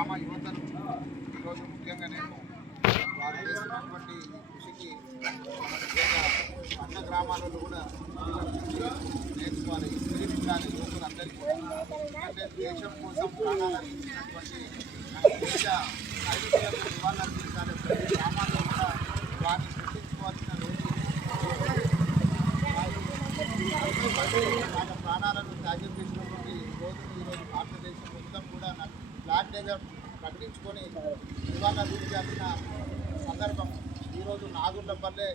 గ్రామ యువతను ఈరోజు ముఖ్యంగా నేను వారు చేస్తున్నటువంటి కృషికి ముఖ్యంగా అన్న గ్రామాలలో కూడా నేర్చుకోవాలి, స్పిరిట్ ఉండాలి యువకులందరికీ. ఎందుకంటే దేశం కోసం ప్రాణాలు అర్పించినటువంటి దేశ సైనికులకు నివాళులర్పించాలి. ప్రతి గ్రామాల్లో కూడా వారిని గుర్తించుకోవాల్సిన రోజు. వాళ్ళ ప్రాణాలను త్యాగం చేసినటువంటి ఈరోజు భారతదేశం మొత్తం కూడా బ్లాక్ డేగా ప్రకటించుకొని నివాళులర్పించాల్సిన సందర్భం. ఈరోజు నాగుర్లపల్లె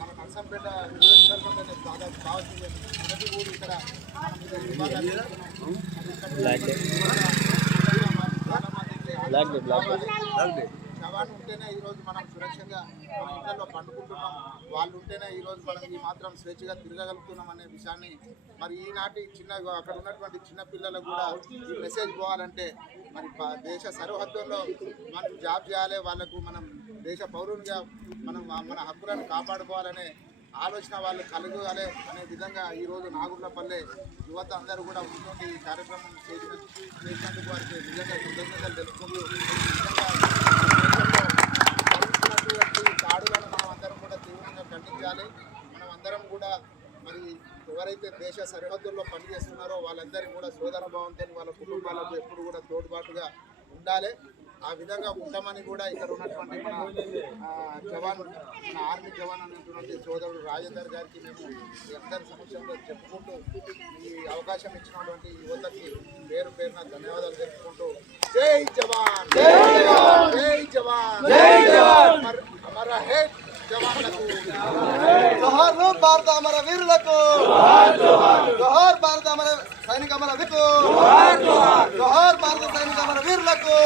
మన నర్సంపేట నియోజకవర్గంలోనే దాదాపు కావాల్సింది మొదటి ఊరు. ఇక్కడ మనం శవాన్ని ఉంటేనే ఈరోజు మనం సురక్షంగా మన ఇంట్లో పండుకుంటున్నాం, వాళ్ళు ఉంటేనే ఈరోజు మనం ఈ మాత్రం స్వేచ్ఛగా తిరగగలుగుతున్నాం అనే విషయాన్ని మరి ఈనాటి అక్కడ ఉన్నటువంటి చిన్న పిల్లలకు కూడా ఈ మెసేజ్ పోవాలంటే మరి దేశ సరిహద్దుల్లో మనం జాబ్ చేయాలి, వాళ్ళకు మనం దేశ పౌరునిగా మనం మన హక్కులను కాపాడుకోవాలనే ఆలోచన వాళ్ళు కలగాలి అనే విధంగా ఈరోజు నాగుర్లపల్లె యువత అందరూ కూడా ఉంటుండి ఈ కార్యక్రమం చేసినందుకు వారికి నిజంగా కృతజ్ఞతలు తెలుపుకుంటూ దాడులను మనం అందరం కూడా తీవ్రంగా ఖండించాలి. మనం అందరం కూడా మరి ఎవరైతే దేశ సరిహద్దుల్లో పనిచేస్తున్నారో వాళ్ళందరికీ కూడా సోదర భావంతో వాళ్ళ కుటుంబాలకు ఎప్పుడు కూడా తోడ్పాటుగా ఉండాలి. ఆ విధంగా ఉంటామని కూడా ఇక్కడ ఉన్నటువంటి మన జవాన్, మన ఆర్మీ జవాన్ అనేటువంటి సోదరుడు రాజేందర్ గారికి మేము ఈ అందరి సమక్షంలో చెప్పుకుంటూ ఈ అవకాశం ఇచ్చినటువంటి యువతకి పేరు పేరున ధన్యవాదాలు తెలుపుకుంటూ జై జవాన్, జై జవాన్, అమర హే జవాన్లకు, జోహార్ భారత అమర వీరులకు, జోహార్ భారత అమర సైనిక అమర వీరులకు, జోహార్ భారత సైనిక అమర వీరులకు.